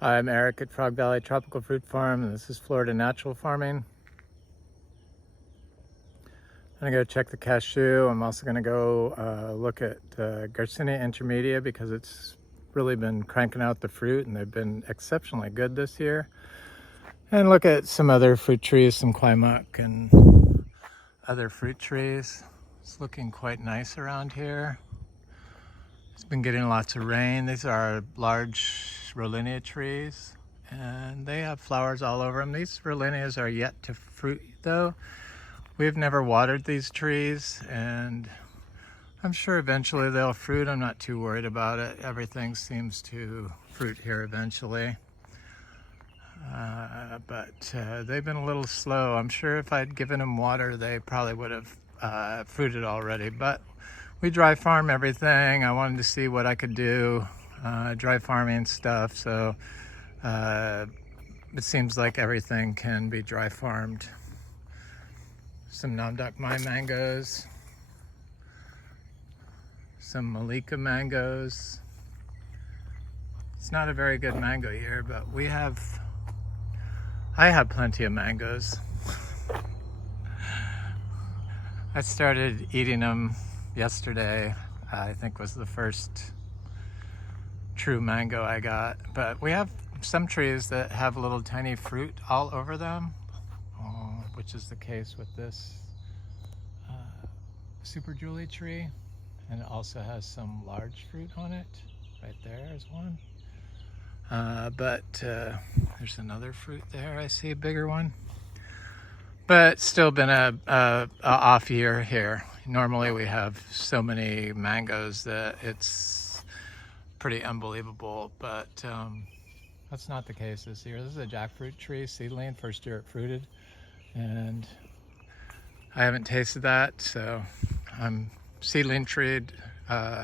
Hi, I'm Eric at Frog Valley Tropical Fruit Farm, and this is Florida Natural Farming. I'm gonna go check the cashew. I'm also gonna go look at Garcinia intermedia because it's really been cranking out the fruit and they've been exceptionally good this year. And look at some other fruit trees, some Quaimuc and other fruit trees. It's looking quite nice around here. It's been getting lots of rain. These are large Rollinia trees and they have flowers all over them. These Rollinias are yet to fruit though. We've never watered these trees and I'm sure eventually they'll fruit. I'm not too worried about it. Everything seems to fruit here eventually. But they've been a little slow. I'm sure if I'd given them water, they probably would have fruited already. But we dry farm everything. I wanted to see what I could do, dry farming stuff. So it seems like everything can be dry farmed. Some Namdok Mai mangoes, some Malika mangoes. It's not a very good mango year, but I have plenty of mangoes. I started eating them yesterday. I think was the first true mango I got. But we have some trees that have little tiny fruit all over them, which is the case with this Super Julie tree. And it also has some large fruit on it. Right there is one. There's another fruit there. I see a bigger one. But it's still been a off year here. Normally we have so many mangoes that it's pretty unbelievable, but that's not the case this year. This is a jackfruit tree, seedling, first year it fruited, and I haven't tasted that, so I'm seedling treed. Can't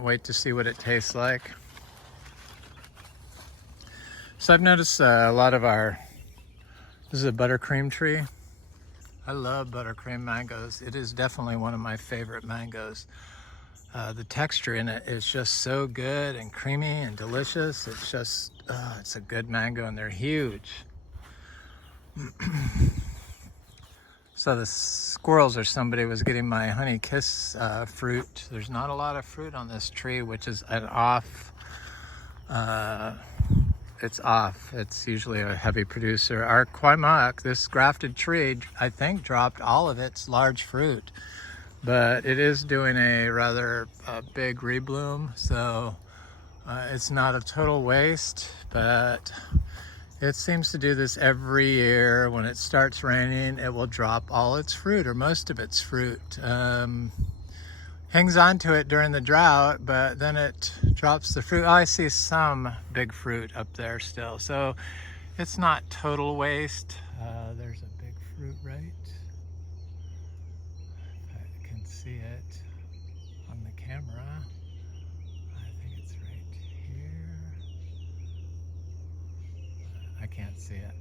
wait to see what it tastes like. So I've noticed a lot of this is a buttercream tree. I love buttercream mangoes. It is definitely one of my favorite mangoes. The texture in it is just so good and creamy and delicious. It's just, it's a good mango and they're huge. So the squirrels or somebody was getting my honey kiss fruit. There's not a lot of fruit on this tree, which is an off. It's off. It's usually a heavy producer. Our Quaimuc, this grafted tree, I think dropped all of its large fruit, but it is doing a rather big rebloom, so it's not a total waste, but it seems to do this every year. When it starts raining, it will drop all its fruit or most of its fruit. Hangs on to it during the drought, but then it drops the fruit. Oh, I see some big fruit up there still. So it's not total waste. There's a big fruit right. I can see it on the camera. I think it's right here. I can't see it.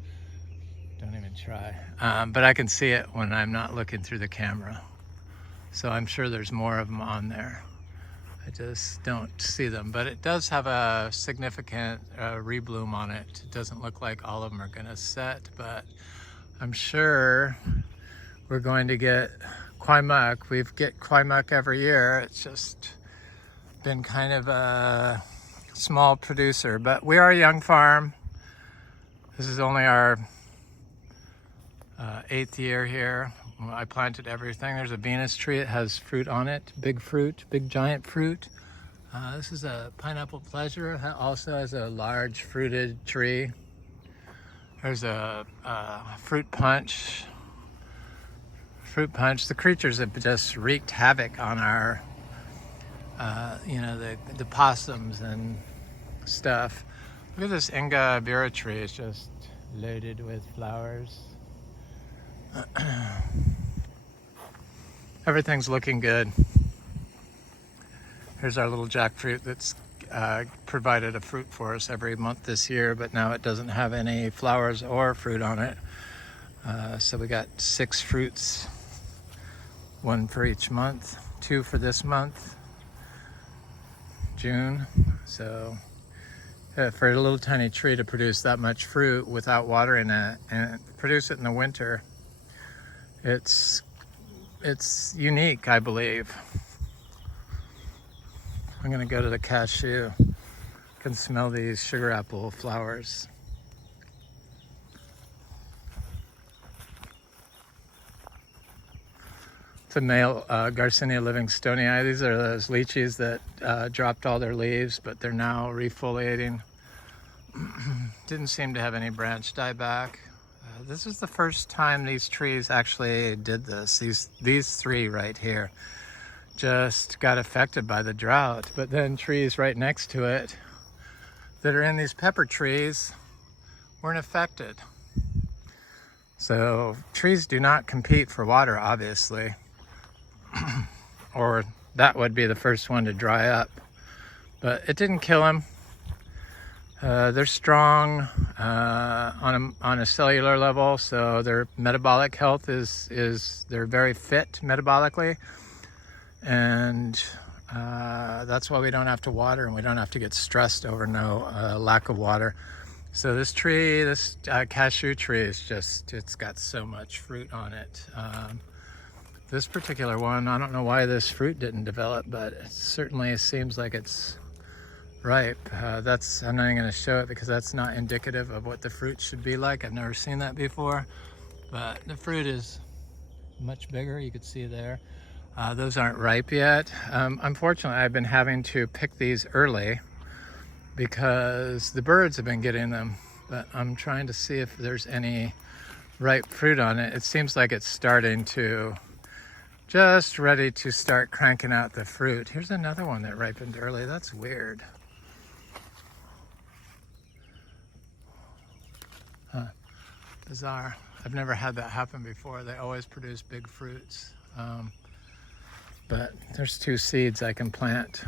Don't even try. But I can see it when I'm not looking through the camera. So I'm sure there's more of them on there. I just don't see them, but it does have a significant rebloom on it. It doesn't look like all of them are gonna set, but I'm sure we're going to get Quaimuc. We get Quaimuc every year. It's just been kind of a small producer, but we are a young farm. This is only our 8th year here. I planted everything. There's a Venus tree. It has fruit on it. Big fruit, big giant fruit. This is a pineapple pleasure. It also has a large fruited tree. There's a fruit punch. Fruit punch. The creatures have just wreaked havoc on our, the possums and stuff. Look at this Imbe Vero tree. It's just loaded with flowers. Everything's looking good. Here's our little jackfruit that's provided a fruit for us every month this year, but now it doesn't have any flowers or fruit on it. So we got 6 fruits, 1 for each month, 2 for this month, June. So for a little tiny tree to produce that much fruit without watering it and produce it in the winter, it's unique, I believe. I'm gonna go to the cashew. I can smell these sugar apple flowers. It's a male Garcinia livingstonii. These are those lychees that dropped all their leaves, but they're now refoliating. Didn't seem to have any branch dieback. This is the first time these trees actually did this. These three right here just got affected by the drought, but then trees right next to it that are in these pepper trees weren't affected. So trees do not compete for water, obviously, or that would be the first one to dry up. But it didn't kill them. They're strong on a cellular level, so their metabolic health is they're very fit metabolically, and that's why we don't have to water and we don't have to get stressed over lack of water. So this tree, this cashew tree, it's got so much fruit on it. This particular one, I don't know why this fruit didn't develop, but it certainly seems like it's ripe. I'm not even going to show it because that's not indicative of what the fruit should be like. I've never seen that before, but the fruit is much bigger. You could see there. Those aren't ripe yet. Unfortunately, I've been having to pick these early because the birds have been getting them, but I'm trying to see if there's any ripe fruit on it. It seems like it's starting to just ready to start cranking out the fruit. Here's another one that ripened early. That's weird. Huh. Bizarre. I've never had that happen before. They always produce big fruits. But there's 2 seeds I can plant.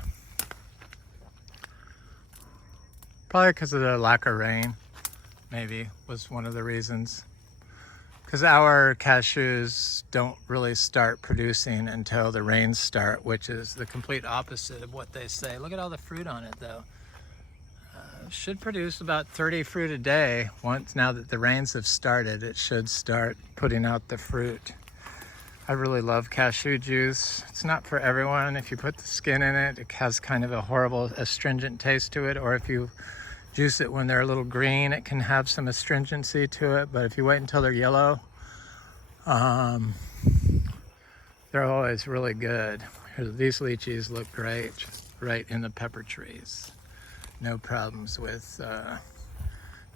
Probably because of the lack of rain, maybe, was one of the reasons. Because our cashews don't really start producing until the rains start, which is the complete opposite of what they say. Look at all the fruit on it, though. Should produce about 30 fruit a day. Now that the rains have started, it should start putting out the fruit. I really love cashew juice. It's not for everyone. If you put the skin in it, it has kind of a horrible astringent taste to it, or if you juice it when they're a little green, it can have some astringency to it, but if you wait until they're yellow, they're always really good. These lychees look great right in the pepper trees. No problems with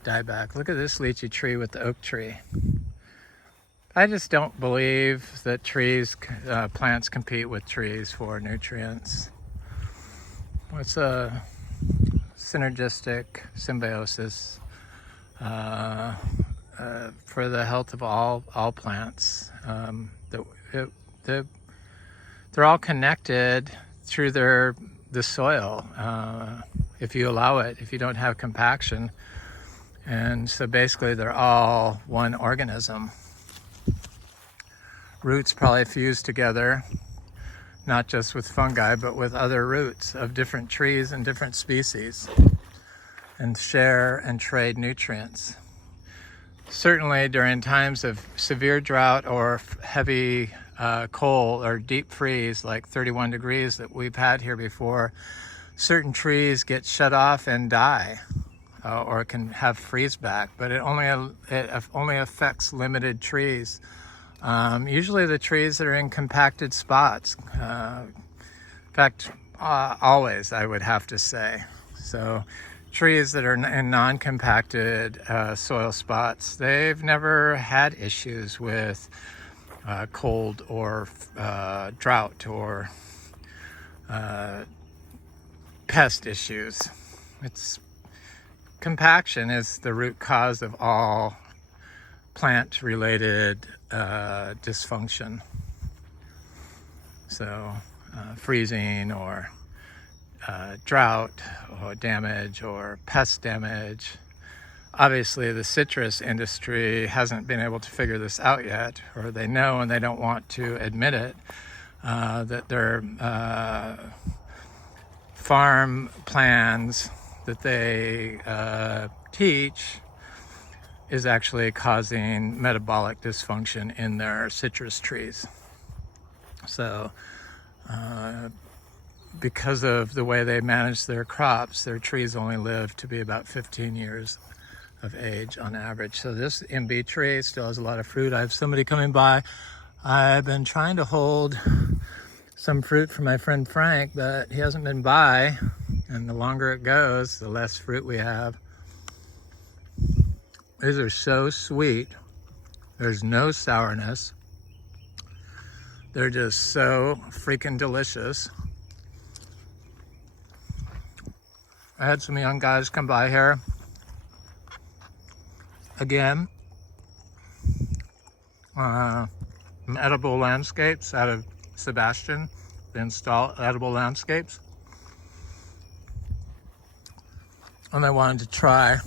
dieback. Look at this lychee tree with the oak tree. I just don't believe that plants compete with trees for nutrients. It's a synergistic symbiosis for the health of all plants. They're all connected through the soil, if you allow it, if you don't have compaction. And so basically they're all one organism. Roots probably fuse together, not just with fungi, but with other roots of different trees and different species, and share and trade nutrients. Certainly during times of severe drought or heavy cold or deep freeze, like 31 degrees that we've had here before, certain trees get shut off and die, or can have freeze back, but it only affects limited trees. Usually the trees that are in compacted spots. In fact, always, I would have to say. So trees that are in non-compacted soil spots, they've never had issues with cold or drought or pest issues. Compaction is the root cause of all plant-related dysfunction. So freezing or drought or damage or pest damage. Obviously the citrus industry hasn't been able to figure this out yet, or they know and they don't want to admit it, that their farm plans that they teach is actually causing metabolic dysfunction in their citrus trees. So because of the way they manage their crops, their trees only live to be about 15 years of age on average. So this Imbe tree still has a lot of fruit. I have somebody coming by. I've been trying to hold some fruit for my friend Frank, but he hasn't been by. And the longer it goes, the less fruit we have. These are so sweet. There's no sourness. They're just so freaking delicious. I had some young guys come by here. Again, Edible Landscapes out of Sebastian. They install Edible Landscapes. And I wanted to try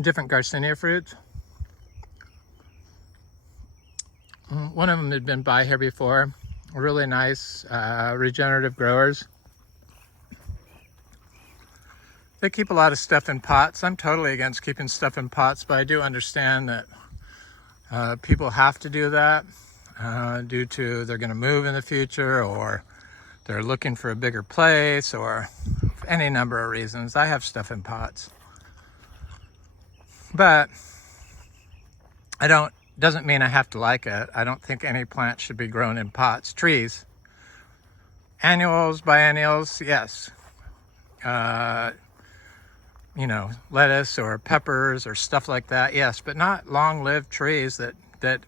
different Garcinia fruits. One of them had been by here before. Really nice regenerative growers. They keep a lot of stuff in pots. I'm totally against keeping stuff in pots, but I do understand that people have to do that due to they're going to move in the future, or they're looking for a bigger place, or any number of reasons. I have stuff in pots. But doesn't mean I have to like it. I don't think any plant should be grown in pots. Trees, annuals, biennials, yes. You know, lettuce or peppers or stuff like that, yes, but not long-lived trees that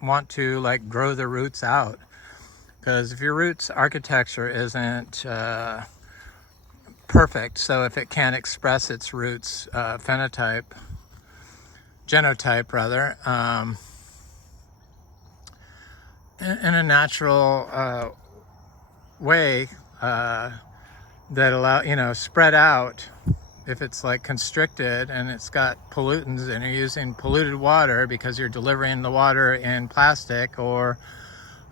want to like grow their roots out. Because if your roots architecture isn't perfect, so if it can't express its roots genotype rather, in a natural way that allow, spread out. If it's like constricted and it's got pollutants and you're using polluted water because you're delivering the water in plastic, or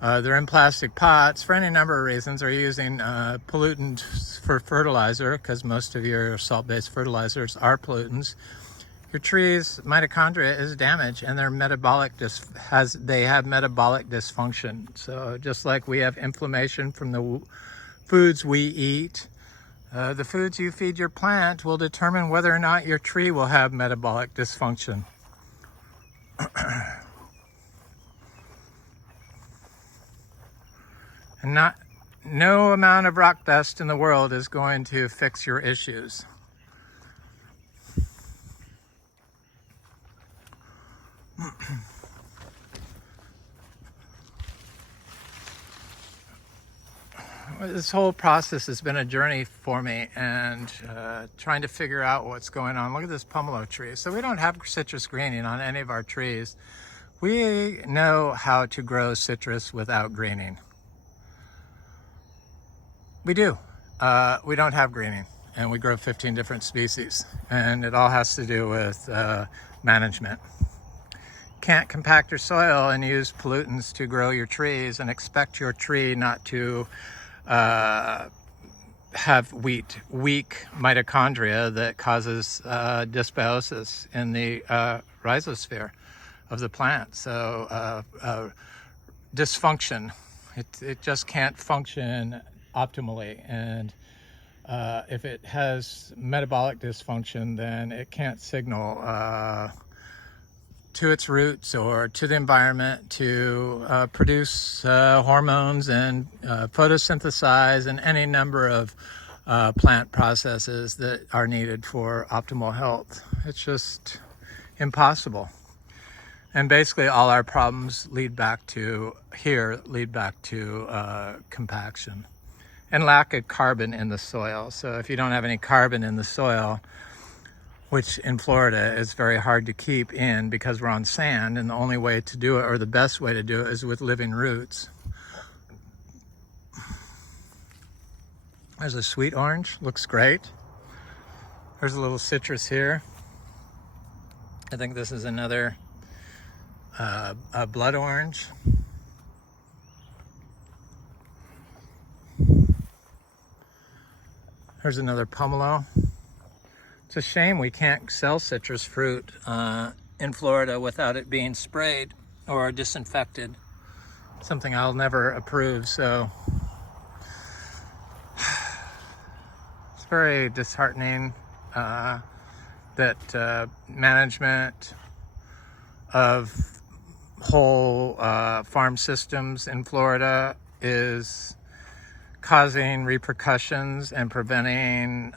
they're in plastic pots for any number of reasons, or using pollutants for fertilizer, because most of your salt-based fertilizers are pollutants, your trees' mitochondria is damaged and their they have metabolic dysfunction. So just like we have inflammation from the foods we eat, the foods you feed your plant will determine whether or not your tree will have metabolic dysfunction. And no amount of rock dust in the world is going to fix your issues. This whole process has been a journey for me, and trying to figure out what's going on. Look at this pomelo tree. So we don't have citrus greening on any of our trees. We know how to grow citrus without greening. We do. We don't have greening, and we grow 15 different species, and it all has to do with management. Can't compact your soil and use pollutants to grow your trees and expect your tree not to have weak mitochondria that causes dysbiosis in the rhizosphere of the plant. So dysfunction, it just can't function optimally. And if it has metabolic dysfunction, then it can't signal to its roots or to the environment to produce hormones and photosynthesize and any number of plant processes that are needed for optimal health. It's just impossible. And basically all our problems lead back to compaction and lack of carbon in the soil. So if you don't have any carbon in the soil, which in Florida is very hard to keep in because we're on sand, and the only way to do it, or the best way to do it, is with living roots. There's a sweet orange, looks great. There's a little citrus here. I think this is another a blood orange. Here's another pomelo. It's a shame we can't sell citrus fruit in Florida without it being sprayed or disinfected. Something I'll never approve, so it's very disheartening that management of whole farm systems in Florida is causing repercussions and preventing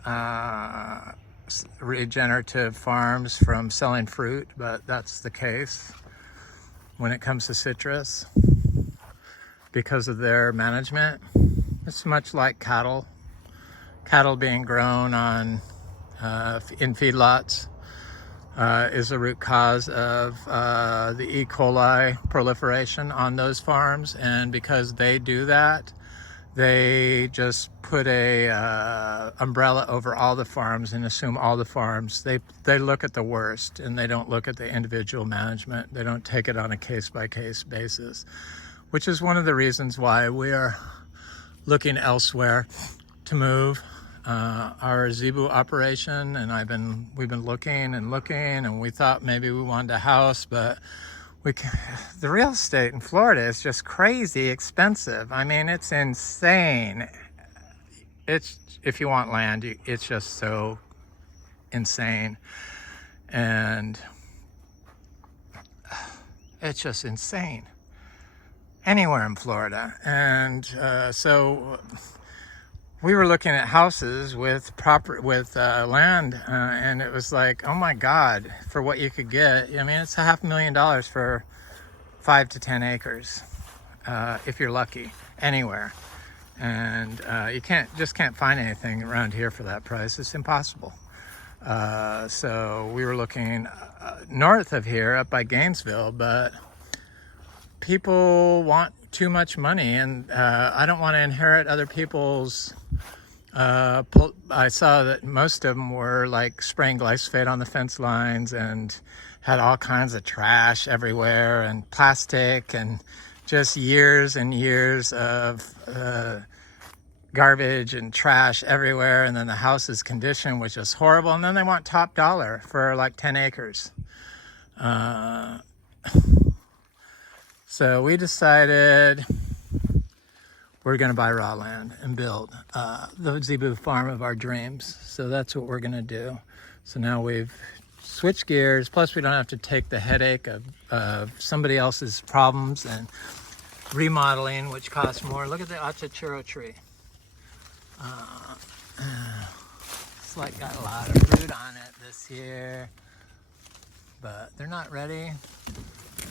regenerative farms from selling fruit, but that's the case when it comes to citrus because of their management. It's much like cattle being grown on in feedlots is a root cause of the E. coli proliferation on those farms, and because they do that, they just put a umbrella over all the farms and assume all the farms. They look at the worst and they don't look at the individual management. They don't take it on a case-by-case basis, which is one of the reasons why we are looking elsewhere to move our Zebu operation. And we've been looking and we thought maybe we wanted a house, but the real estate in Florida is just crazy expensive. I mean, it's insane. If you want land, it's just so insane. And it's just insane anywhere in Florida. And so we were looking at houses with land, and it was like, oh my God, for what you could get. I mean, it's $500,000 for 5 to 10 acres, if you're lucky, anywhere. And you can't find anything around here for that price. It's impossible. So we were looking north of here, up by Gainesville, but people want too much money, and I don't want to inherit other people's. I saw that most of them were like spraying glyphosate on the fence lines and had all kinds of trash everywhere and plastic and just years and years of garbage and trash everywhere. And then the house's condition was just horrible. And then they want top dollar for like 10 acres. So we decided we're going to buy raw land and build the Zebu farm of our dreams. So that's what we're going to do. So now we've switched gears. Plus, we don't have to take the headache of somebody else's problems and remodeling, which costs more. Look at the Achachairu tree. It's like got a lot of fruit on it this year, but they're not ready.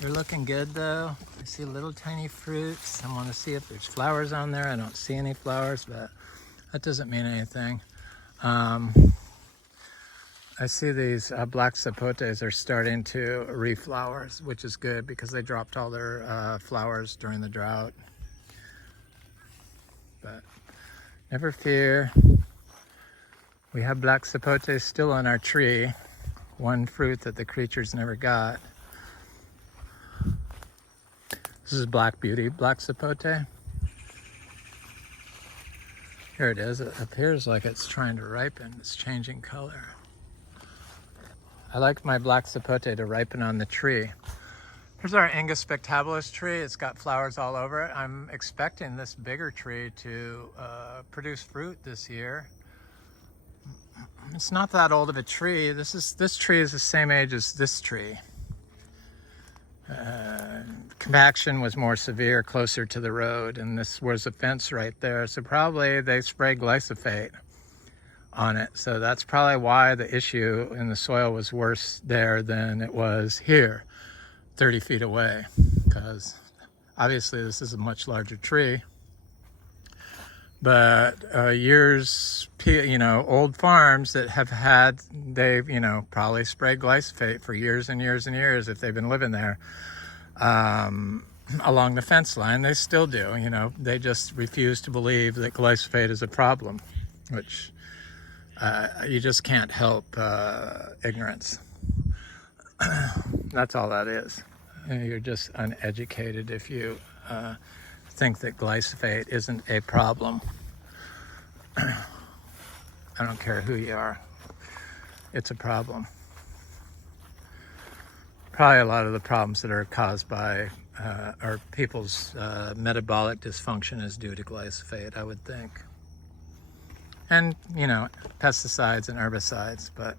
They're looking good though. I see little tiny fruits. I want to see if there's flowers on there. I don't see any flowers, but that doesn't mean anything. I see these black sapotes are starting to reflower, which is good because they dropped all their flowers during the drought. But never fear. We have black sapotes still on our tree. One fruit that the creatures never got. This is Black Beauty, black sapote. Here it is. It appears like it's trying to ripen. It's changing color. I like my black sapote to ripen on the tree. Here's our Imbe spectabilis tree. It's got flowers all over it. I'm expecting this bigger tree to produce fruit this year. It's not that old of a tree. This tree is the same age as this tree. Compaction was more severe closer to the road, and this was a fence right there. So probably they sprayed glyphosate on it. So that's probably why the issue in the soil was worse there than it was here, 30 feet away, because obviously this is a much larger tree. But old farms that have had, they've, probably sprayed glyphosate for years and years and years if they've been living there along the fence line. They still do, they just refuse to believe that glyphosate is a problem, which you just can't help ignorance. That's all that is. You're just uneducated if you think that glyphosate isn't a problem. I don't care who you are. It's a problem. Probably a lot of the problems that are caused by or people's metabolic dysfunction is due to glyphosate, I would think. And, you know, pesticides and herbicides, but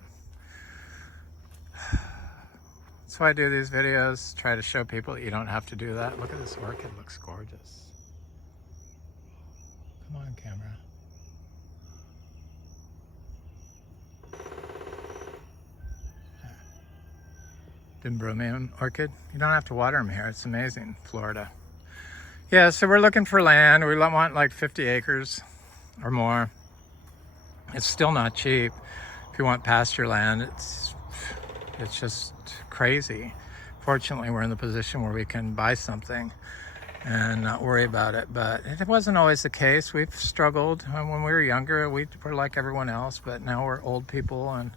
that's why I do these videos, try to show people that you don't have to do that. Look at this orchid, looks gorgeous. Come on, camera. Dendrobium orchid. You don't have to water them here. It's amazing, Florida. Yeah, so we're looking for land. We want like 50 acres or more. It's still not cheap. If you want pasture land, it's just crazy. Fortunately, we're in the position where we can buy something and not worry about it. But it wasn't always the case. We've struggled. When we were younger, we were like everyone else, but now we're old people and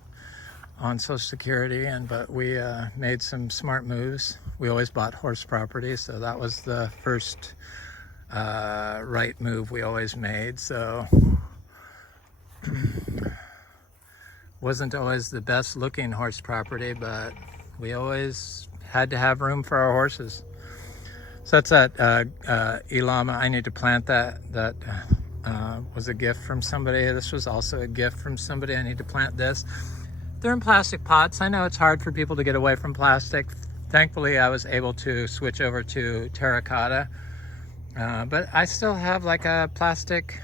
on Social Security, but we made some smart moves. We always bought horse property, so that was the first right move we always made. So wasn't always the best looking horse property, but we always had to have room for our horses. So that's that Ilama. I need to plant that. That was a gift from somebody. This was also a gift from somebody. I need to plant this. They're in plastic pots. I know it's hard for people to get away from plastic. Thankfully, I was able to switch over to terracotta. But I still have like a plastic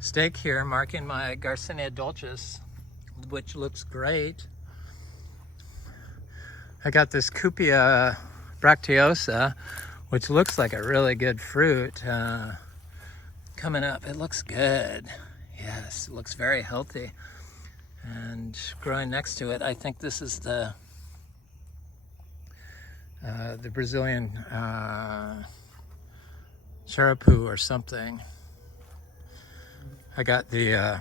stake here marking my Garcinia dulcis, which looks great. I got this Cupia bracteosa, which looks like a really good fruit coming up. It looks good. Yes, it looks very healthy. And growing next to it, I think this is the Brazilian Charapu or something. I got the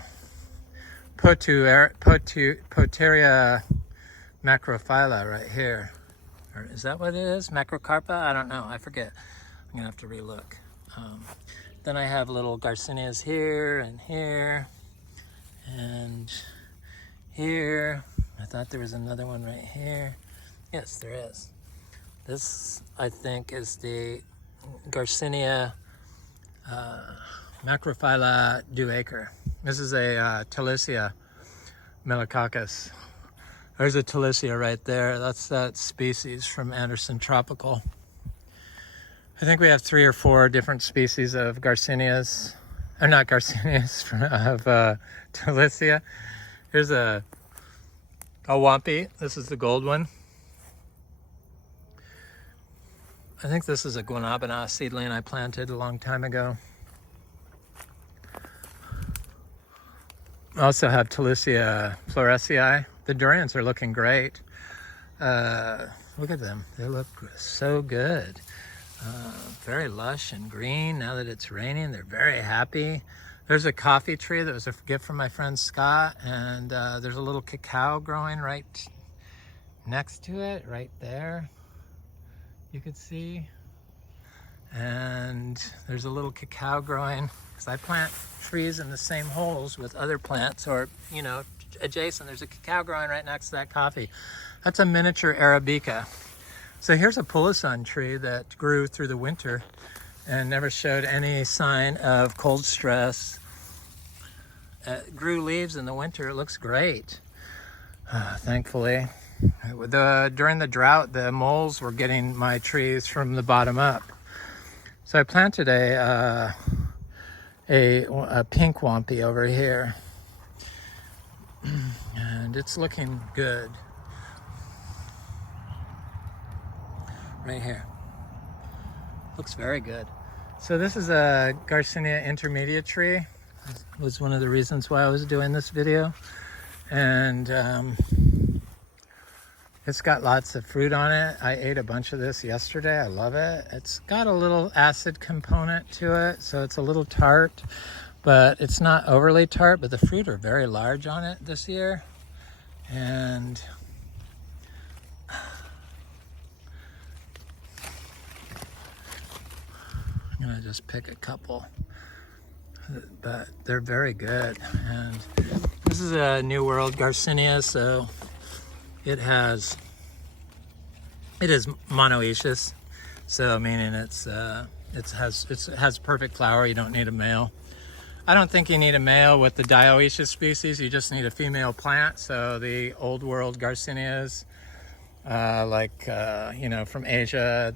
Poteria macrophylla right here. Or is that what it is? Macrocarpa? I don't know. I forget. I'm gonna have to relook. Then I have little Garcinias here and here and here. I thought there was another one right here. Yes, there is. This, I think, is the Garcinia macrophylla duacer. This is a Talicia melicoccus. There's a Talicia right there. That's that species from Anderson Tropical. I think we have 3 or 4 different species of Garcinias. Or not Garcinias, of Talicia. Here's a wampy. This is the gold one. I think this is a guanabana seedling I planted a long time ago. I also have Talicia florescii. The durians are looking great. Look at them. They look so good. Very lush and green. Now that it's raining, they're very happy. There's a coffee tree that was a gift from my friend Scott, and there's a little cacao growing right next to it, right there. You could see. And there's a little cacao growing, because I plant trees in the same holes with other plants, or, you know, adjacent. There's a cacao growing right next to that coffee. That's a miniature Arabica. So here's a pulisan tree that grew through the winter and never showed any sign of cold stress. Grew leaves in the winter. It looks great, thankfully. During the drought, the moles were getting my trees from the bottom up. So I planted a pink wampy over here, and it's looking good. Right here. Looks very good. So this is a Garcinia intermediate tree. That was one of the reasons why I was doing this video. And it's got lots of fruit on it. I ate a bunch of this yesterday. I love it. It's got a little acid component to it, so it's a little tart, but it's not overly tart, but the fruit are very large on it this year. And I'm gonna just pick a couple, but they're very good. And This is a New World Garcinia, so it is monoecious, so meaning it has perfect flower. You don't need a male. I don't think you need a male with the dioecious species. You just need a female plant. So the Old World Garcinias, you know, from Asia,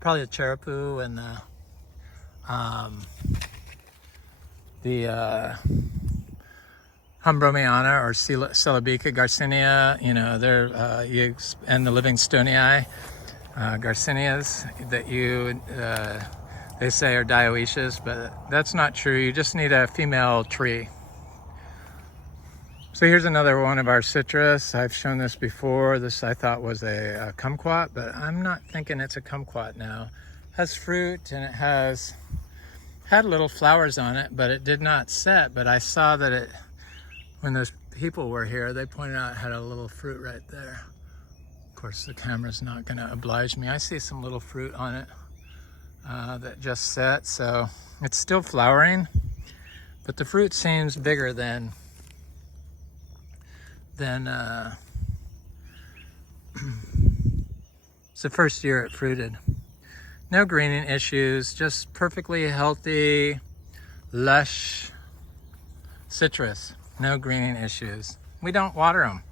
probably the Charapu and the Humbromiana or Celebica Garcinia, you know, they're and the Livingstonii Garcinias that they say are dioecious, but that's not true. You just need a female tree. So here's another one of our citrus. I've shown this before. This I thought was a kumquat, but I'm not thinking it's a kumquat now. It has fruit and it had little flowers on it, but it did not set. But I saw that when those people were here, they pointed out it had a little fruit right there. Of course, the camera's not going to oblige me. I see some little fruit on it that just set, so it's still flowering, but the fruit seems bigger than it's the first year it fruited. No greening issues, just perfectly healthy, lush citrus. No greening issues. We don't water them.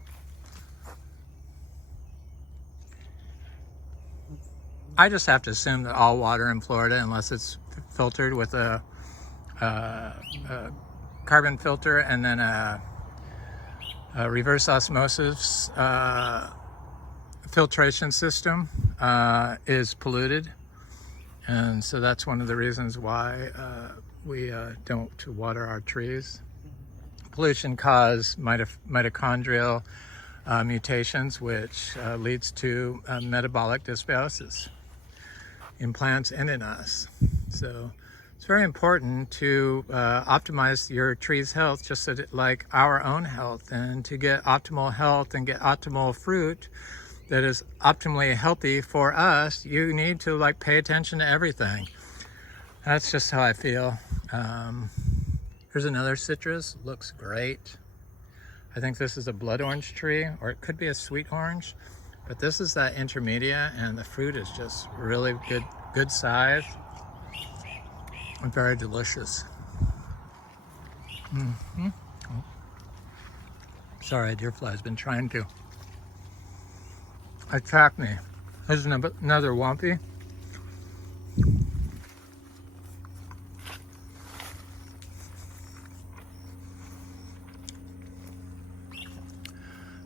I just have to assume that all water in Florida, unless it's filtered with a carbon filter and then a reverse osmosis filtration system, is polluted. And so that's one of the reasons why we don't water our trees. Pollution causes mitochondrial mutations, which leads to metabolic dysbiosis in plants and in us. So it's very important to optimize your tree's health, just like our own health. And to get optimal health and get optimal fruit that is optimally healthy for us, you need to pay attention to everything. That's just how I feel. Here's another citrus, looks great. I think this is a blood orange tree, or it could be a sweet orange, but this is that intermediate, and the fruit is just really good size and very delicious. Oh. Sorry, a deer fly's been trying to attack me. There's another wampy.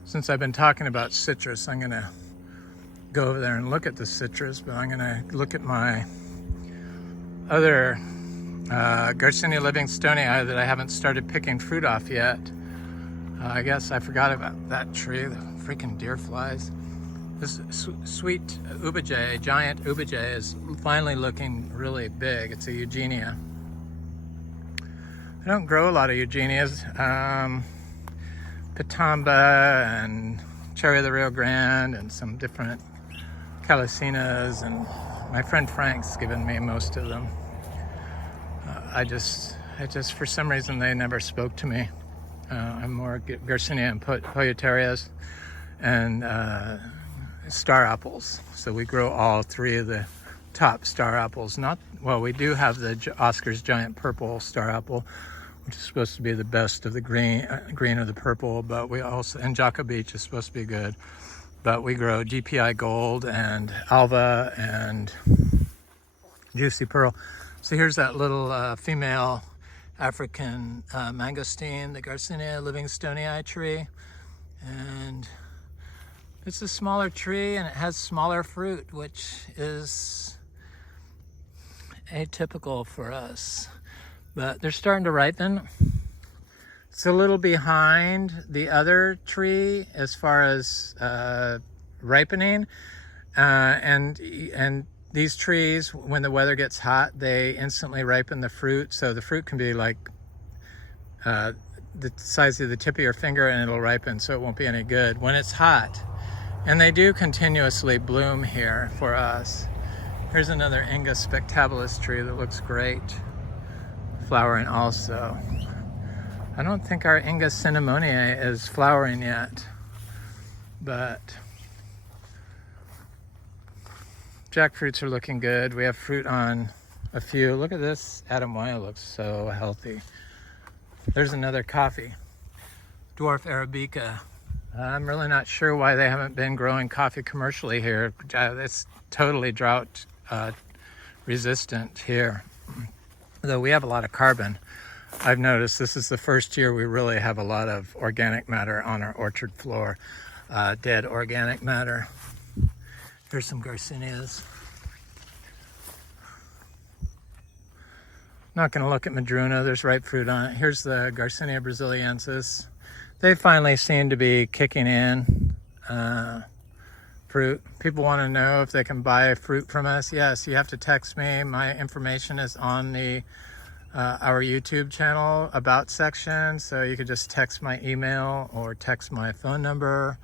Since I've been talking about citrus, I'm gonna go over there and look at the citrus, but I'm gonna look at my other Garcinia Livingstonii that I haven't started picking fruit off yet. I guess I forgot about that tree, the freaking deer flies. This sweet ubijay, giant ubijay, is finally looking really big. It's a Eugenia. I don't grow a lot of Eugenias. Pitamba and Cherry of the Rio Grande and some different Calicinas, and my friend Frank's given me most of them. I just for some reason they never spoke to me. I'm more Garcinia and Poyetarias and star apples. So we grow all three of the top star apples. We do have the Oscar's Giant Purple star apple, which is supposed to be the best of the green or the purple, but we also, and Jaka Beach is supposed to be good, but we grow GPI Gold and Alva and Juicy Pearl. So here's that little female African mangosteen, the Garcinia Livingstonii tree, and it's a smaller tree and it has smaller fruit, which is atypical for us. But they're starting to ripen. It's a little behind the other tree as far as ripening. And these trees, when the weather gets hot, they instantly ripen the fruit. So the fruit can be like the size of the tip of your finger and it'll ripen, so it won't be any good when it's hot. And they do continuously bloom here for us. Here's another Inga spectabilis tree that looks great. flowering also. I don't think our Imbe cinnamoniae is flowering yet, but jackfruits are looking good. We have fruit on a few. Look at this Adamoya, looks so healthy. There's another coffee, dwarf Arabica. I'm really not sure why they haven't been growing coffee commercially here. It's totally drought resistant here, though we have a lot of carbon. I've noticed this is the first year we really have a lot of organic matter on our orchard floor, dead organic matter. Here's some Garcinias. Not going to look at Madruna, there's ripe fruit on it. Here's the Garcinia brasiliensis. They finally seem to be kicking in fruit. People want to know if they can buy fruit from us. Yes, you have to text me. My information is on the our YouTube channel about section, so you could just text my email or text my phone number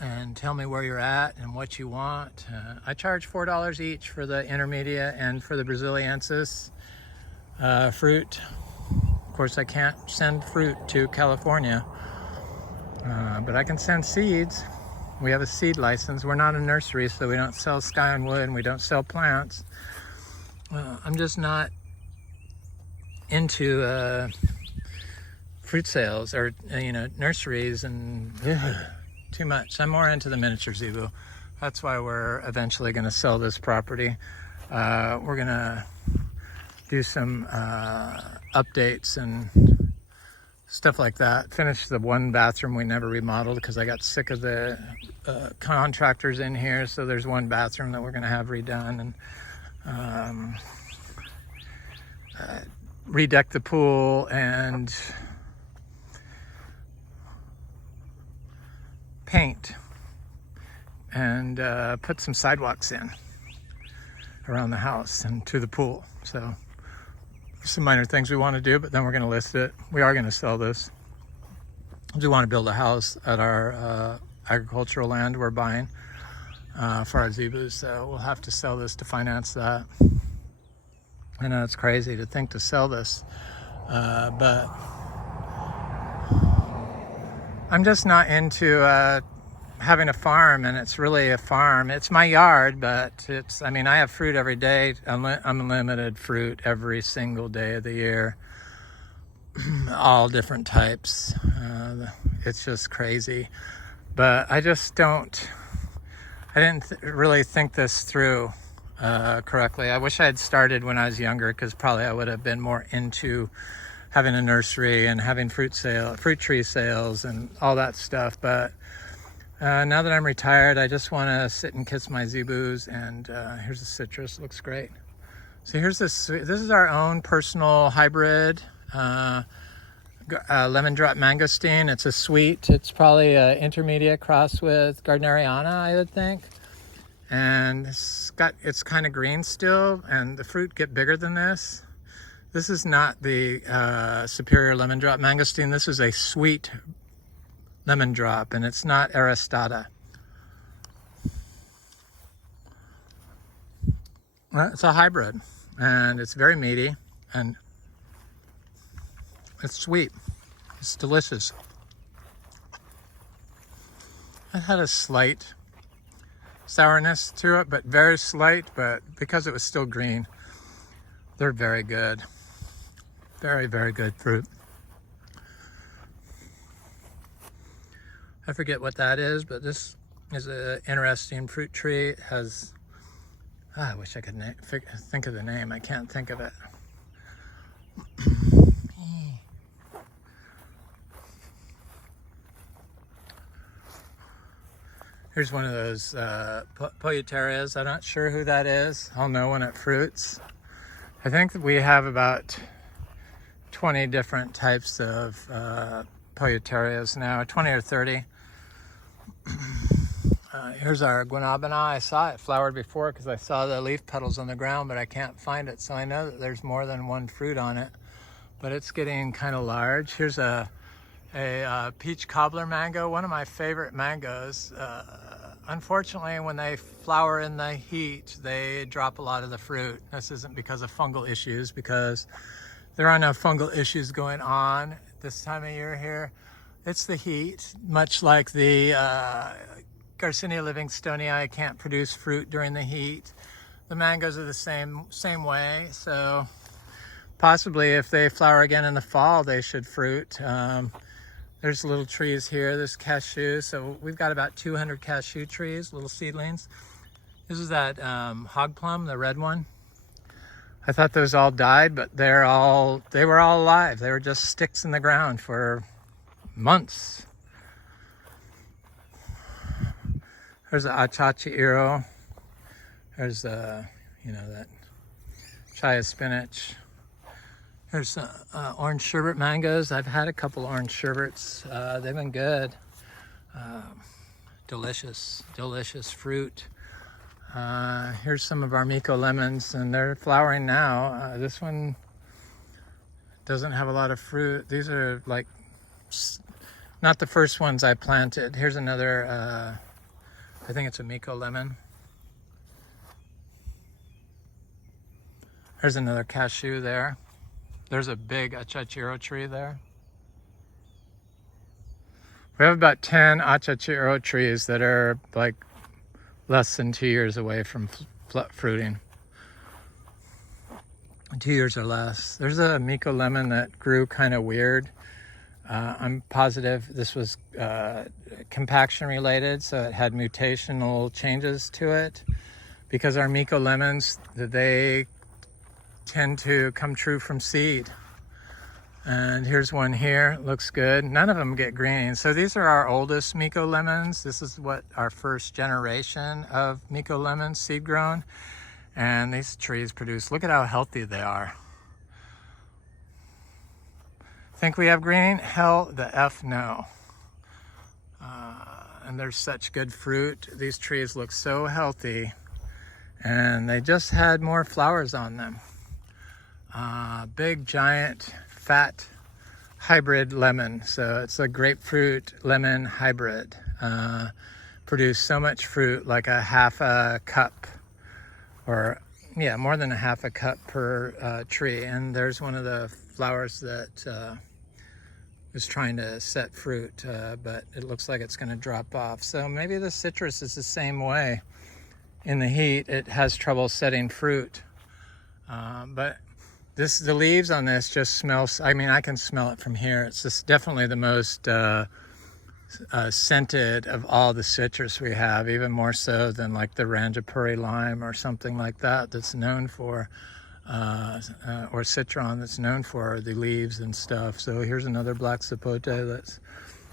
and tell me where you're at and what you want. I charge $4 each for the intermediate and for the brasiliensis fruit. Of course, I can't send fruit to California, but I can send seeds. We have a seed license. We're not a nursery, so we don't sell sky and wood, and we don't sell plants. I'm just not into fruit sales or nurseries and too much. I'm more into the miniature Zebu. That's why we're eventually going to sell this property. We're going to do some updates and stuff like that. Finish the one bathroom we never remodeled because I got sick of the contractors in here. So there's one bathroom that we're going to have redone, and redeck the pool and paint and put some sidewalks in around the house and to the pool. So some minor things we want to do, but then we're going to list it. We are going to sell this. We want to build a house at our agricultural land we're buying for our Zebus, so we'll have to sell this to finance that. I know it's crazy to think to sell this, but I'm just not into having a farm, and it's really a farm. It's my yard, but I have fruit every day, unlimited fruit every single day of the year, all different types. It's just crazy, but I didn't really think this through correctly. I wish I had started when I was younger, because probably I would have been more into having a nursery and having fruit tree sales and all that stuff. But now that I'm retired, I just want to sit and kiss my Zebus. And here's the citrus, looks great. So here's this is our own personal hybrid lemon drop mangosteen. It's a sweet. It's probably an intermediate cross with Gardneriana, I would think. And it's kind of green still, and the fruit get bigger than this. This is not the superior lemon drop mangosteen. This is a sweet lemon drop, and it's not aristata. It's a hybrid, and it's very meaty, and it's sweet. It's delicious. It had a slight sourness to it, but very slight, but because it was still green, they're very good. Very, very good fruit. I forget what that is, but this is an interesting fruit tree. It has, I wish I could think of the name. I can't think of it. Here's one of those Poieterias. I'm not sure who that is. I'll know when it fruits. I think that we have about 20 different types of Poieterias now, 20 or 30. Here's our Guanabana. I saw it flowered before because I saw the leaf petals on the ground, but I can't find it. So I know that there's more than one fruit on it, but it's getting kind of large. Here's a peach cobbler mango, one of my favorite mangoes. unfortunately, when they flower in the heat, they drop a lot of the fruit. This isn't because of fungal issues, because there are no fungal issues going on this time of year here. It's the heat, much like the Garcinia livingstonii can't produce fruit during the heat. The mangoes are the same way. So possibly if they flower again in the fall, they should fruit. There's little trees here. There's cashew. So we've got about 200 cashew trees, little seedlings. This is that hog plum, the red one. I thought those all died, but they were all alive. They were just sticks in the ground for months. There's the Achachairu. There's that chaya spinach. There's orange sherbet mangoes. I've had a couple orange sherbets. They've been good. Delicious, delicious fruit. Here's some of our Miko lemons, and they're flowering now. This one doesn't have a lot of fruit. These are like not the first ones I planted. Here's another, I think it's a Miko lemon. There's another cashew there. There's a big Achachairu tree there. We have about 10 Achachairu trees that are like less than 2 years away from fruiting. 2 years or less. There's a Miko lemon that grew kind of weird. I'm positive this was compaction related, so it had mutational changes to it. Because our Miko lemons, they tend to come true from seed. And here's one here, looks good. None of them get green. So these are our oldest Miko lemons. This is what our first generation of Miko lemons, seed grown. And these trees produce, look at how healthy they are. Think we have green? Hell the F no. And there's such good fruit. These trees look so healthy. And they just had more flowers on them. Big, giant, fat hybrid lemon. So it's a grapefruit lemon hybrid. Produced so much fruit, like a half a cup, or yeah, more than a half a cup per tree. And there's one of the flowers that is trying to set fruit, but it looks like it's going to drop off. So maybe the citrus is the same way. In the heat, it has trouble setting fruit. But the leaves on this just smells, I mean, I can smell it from here. It's just definitely the most scented of all the citrus we have, even more so than like the Ranjapuri lime or something like that that's known for, or citron that's known for the leaves and stuff. So here's another black sapote that's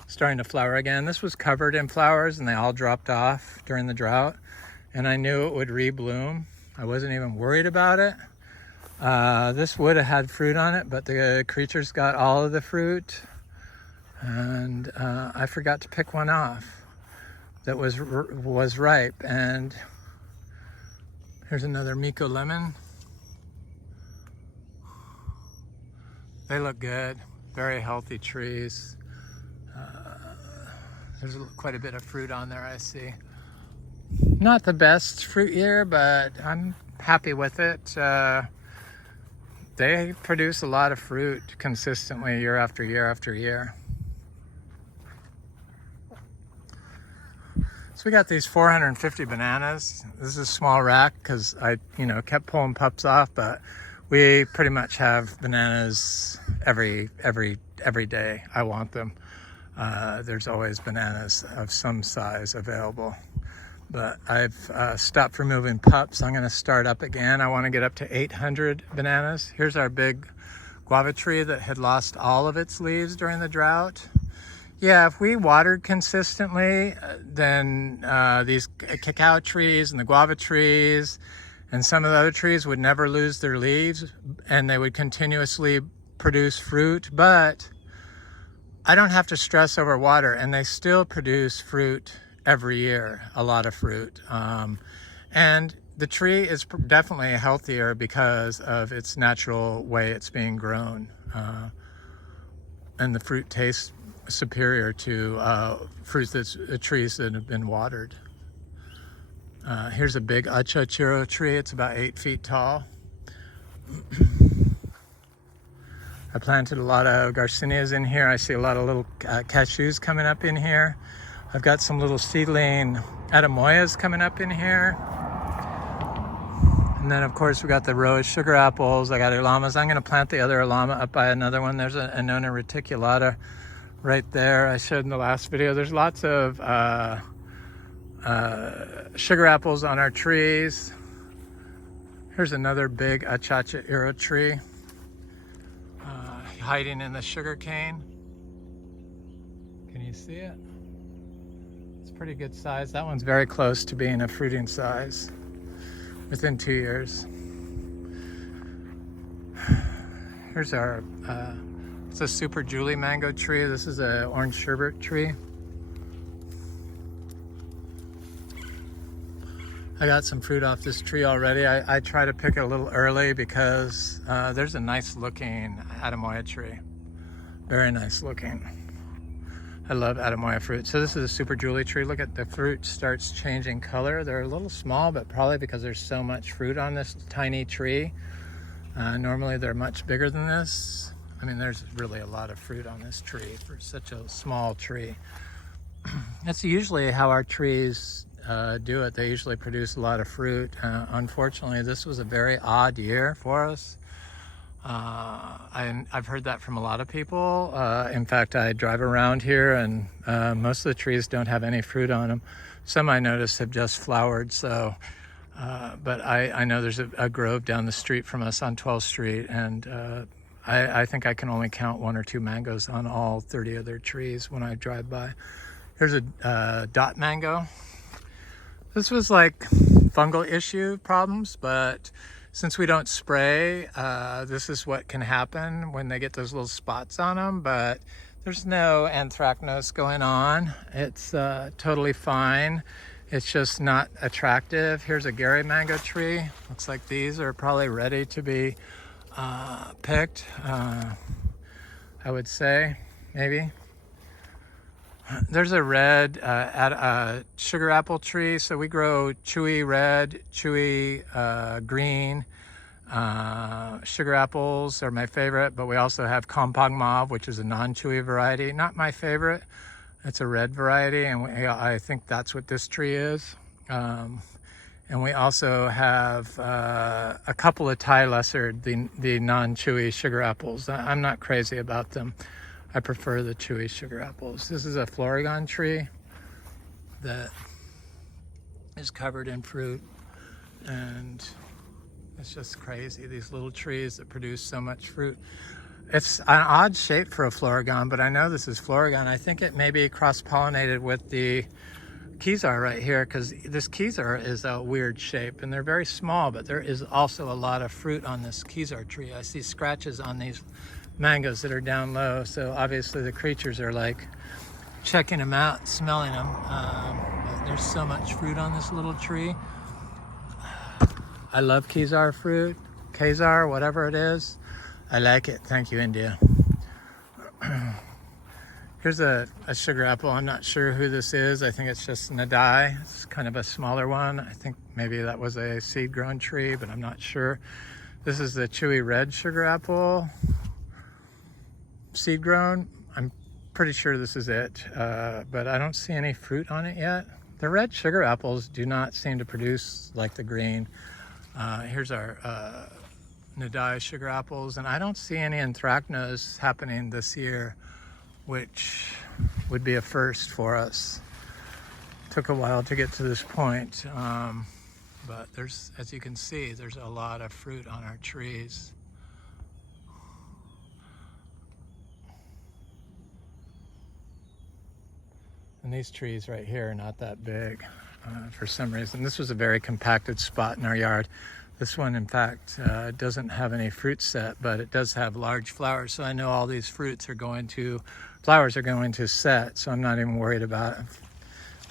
starting to flower again. This was covered in flowers and they all dropped off during the drought. And I knew it would rebloom. I wasn't even worried about it. This would have had fruit on it, but the creatures got all of the fruit. And I forgot to pick one off that was ripe. And here's another Miko lemon. They look good, very healthy trees. There's quite a bit of fruit on there, I see. Not the best fruit year, but I'm happy with it. They produce a lot of fruit consistently year after year after year. So we got these 450 bananas. This is a small rack because I, kept pulling pups off, but we pretty much have bananas every day. I want them. There's always bananas of some size available. But I've stopped removing pups. I'm going to start up again. I want to get up to 800 bananas. Here's our big guava tree that had lost all of its leaves during the drought. Yeah, if we watered consistently, then these cacao trees and the guava trees and some of the other trees would never lose their leaves and they would continuously produce fruit. But I don't have to stress over water, and they still produce fruit every year, a lot of fruit. And the tree is definitely healthier because of its natural way it's being grown. And the fruit tastes superior to trees that have been watered. Here's a big Achachairu tree. It's about 8 feet tall. I planted a lot of garcinias in here. I see a lot of little cashews coming up in here. I've got some little seedling atamoyas coming up in here. And then of course we got the rose sugar apples. I got ulamas. I'm gonna plant the other ulama up by another one. There's a Annona reticulata right there I showed in the last video. There's lots of sugar apples on our trees. Here's another big Achachairu tree hiding in the sugar cane. Can you see it? It's pretty good size. That one's very close to being a fruiting size within 2 years. Here's our, it's a Super Julie mango tree. This is an orange sherbet tree. I got some fruit off this tree already. I try to pick it a little early because there's a nice looking atamoya tree. Very nice looking. I love atamoya fruit. So this is a Super Julie tree. Look at the fruit starts changing color. They're a little small, but probably because there's so much fruit on this tiny tree. Normally they're much bigger than this. I mean, there's really a lot of fruit on this tree for such a small tree. That's usually how our trees do it. They usually produce a lot of fruit. Unfortunately, this was a very odd year for us. I've heard that from a lot of people. In fact, I drive around here and most of the trees don't have any fruit on them. Some I noticed have just flowered. So, but I know there's a grove down the street from us on 12th Street, and I think I can only count 1 or 2 mangoes on all 30 of their trees when I drive by. Here's a dot mango. This was like fungal issue problems, but since we don't spray, this is what can happen when they get those little spots on them, but there's no anthracnose going on. It's totally fine. It's just not attractive. Here's a Gary mango tree. Looks like these are probably ready to be picked, I would say, maybe. There's a red sugar apple tree. So we grow chewy red, chewy green. Sugar apples are my favorite, but we also have Kompong Mauve, which is a non-chewy variety. Not my favorite. It's a red variety, and I think that's what this tree is. And we also have a couple of Thai Lessard, the non-chewy sugar apples. I'm not crazy about them. I prefer the chewy sugar apples. This is a Florigon tree that is covered in fruit, and it's just crazy. These little trees that produce so much fruit. It's an odd shape for a Florigon, but I know this is Florigon. I think it may be cross-pollinated with the Kezar right here, because this Kezar is a weird shape, and they're very small, but there is also a lot of fruit on this Kezar tree. I see scratches on these mangoes that are down low, so obviously the creatures are like checking them out, smelling them. But there's so much fruit on this little tree. I love Kezar fruit, Kezar, whatever it is. I like it. Thank you, India. Here's a sugar apple. I'm not sure who this is. I think it's just Nadai. It's kind of a smaller one. I think maybe that was a seed-grown tree, but I'm not sure. This is the chewy red sugar apple. Seed grown. I'm pretty sure this is it, but I don't see any fruit on it yet. The red sugar apples do not seem to produce like the green. Here's our Nadai sugar apples, and I don't see any anthracnose happening this year, which would be a first for us. Took a while to get to this point, but there's, as you can see, there's a lot of fruit on our trees. And these trees right here are not that big for some reason. This was a very compacted spot in our yard. This one, in fact, doesn't have any fruit set, but it does have large flowers. So I know all these flowers are going to set, so I'm not even worried about it.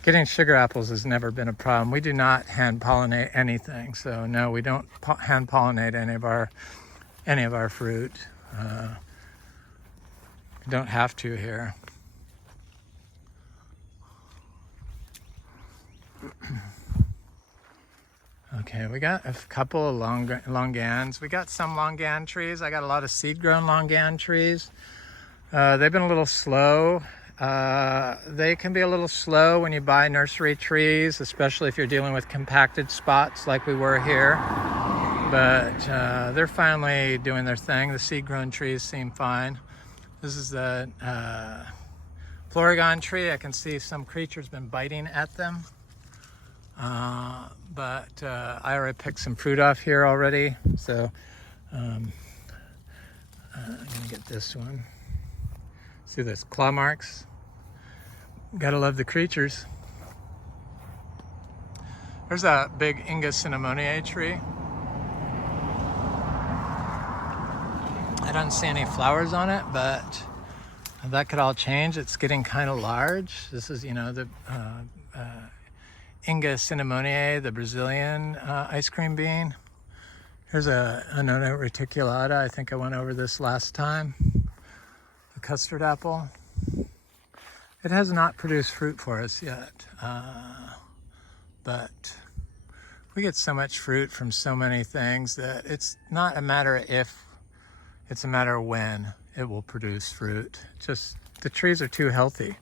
Getting sugar apples has never been a problem. We do not hand pollinate anything. So no, we don't hand pollinate any of our fruit. We don't have to here. Okay, we got a couple of longans. We got some longan trees. I got a lot of seed-grown longan trees. They've been a little slow. They can be a little slow when you buy nursery trees, especially if you're dealing with compacted spots like we were here. But they're finally doing their thing. The seed-grown trees seem fine. This is the Florigon tree. I can see some creature's been biting at them. But I already picked some fruit off here already. So I'm gonna get this one. See those claw marks? Gotta love the creatures. There's a big Imbe cinnamoniae tree. I don't see any flowers on it, but that could all change. It's getting kind of large. This is, you know, the Imbe cinnamoniae, the Brazilian ice cream bean. Here's a Annona reticulata. I think I went over this last time. The custard apple. It has not produced fruit for us yet, but we get so much fruit from so many things that it's not a matter of if, it's a matter of when it will produce fruit. Just the trees are too healthy.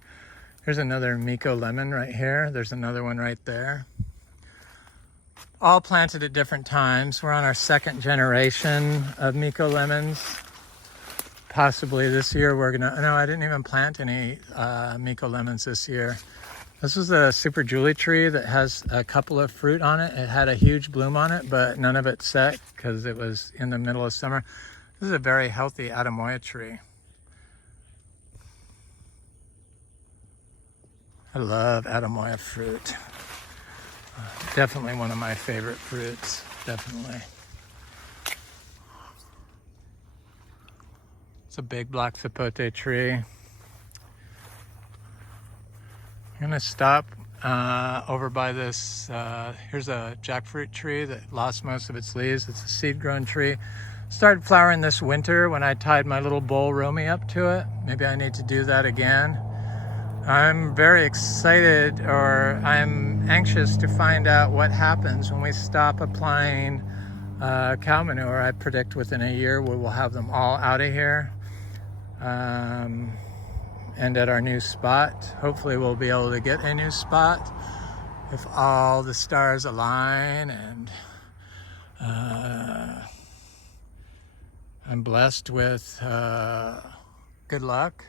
There's another Miko lemon right here. There's another one right there. All planted at different times. We're on our second generation of Miko lemons. Possibly this year we're gonna, no, I didn't even plant any Miko lemons this year. This is a Super Julie tree that has a couple of fruit on it. It had a huge bloom on it, but none of it set because it was in the middle of summer. This is a very healthy Atemoya tree. I love Atemoya fruit. Definitely one of my favorite fruits, definitely. It's a big black sapote tree. I'm gonna stop over by this, here's a jackfruit tree that lost most of its leaves. It's a seed-grown tree. Started flowering this winter when I tied my little bull Romy up to it. Maybe I need to do that again. I'm very excited, or I'm anxious to find out what happens when we stop applying cow manure. I predict within a year we will have them all out of here. And at our new spot, hopefully we'll be able to get a new spot if all the stars align, and I'm blessed with good luck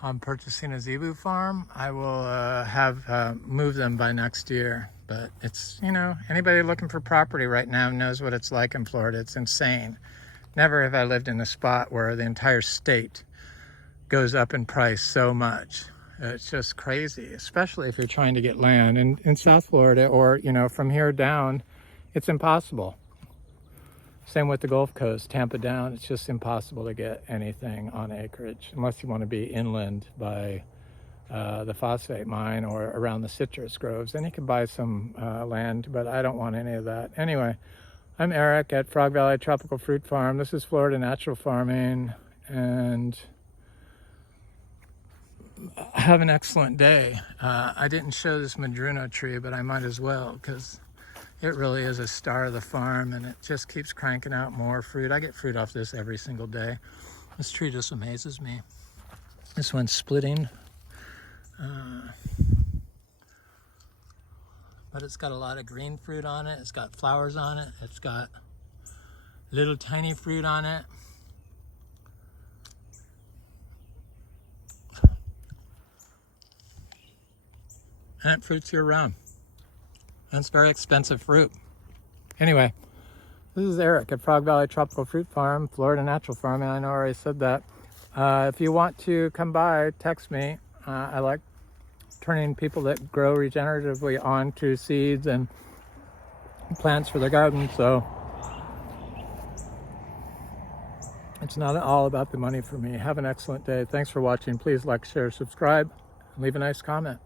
on purchasing a Zebu farm. I will have moved them by next year. But it's, you know, anybody looking for property right now knows what it's like in Florida. It's insane. Never have I lived in a spot where the entire state goes up in price so much. It's just crazy, especially if you're trying to get land. And in South Florida, or, you know, from here down, it's impossible. Same with the Gulf Coast, Tampa down, it's just impossible to get anything on acreage unless you want to be inland by the phosphate mine or around the citrus groves. Then you can buy some land, but I don't want any of that. Anyway, I'm Eric at Frog Valley Tropical Fruit Farm. This is Florida Natural Farming, and have an excellent day. I didn't show this madruno tree, but I might as well, because it really is a star of the farm, and it just keeps cranking out more fruit. I get fruit off this every single day. This tree just amazes me. This one's splitting. But it's got a lot of green fruit on it. It's got flowers on it. It's got little tiny fruit on it. And it fruits year round. And it's very expensive fruit. Anyway, this is Eric at Frog Valley Tropical Fruit Farm, Florida Natural Farming. I know I already said that. If you want to come by, text me. I like turning people that grow regeneratively onto seeds and plants for their garden. So it's not all about the money for me. Have an excellent day. Thanks for watching. Please like, share, subscribe, and leave a nice comment.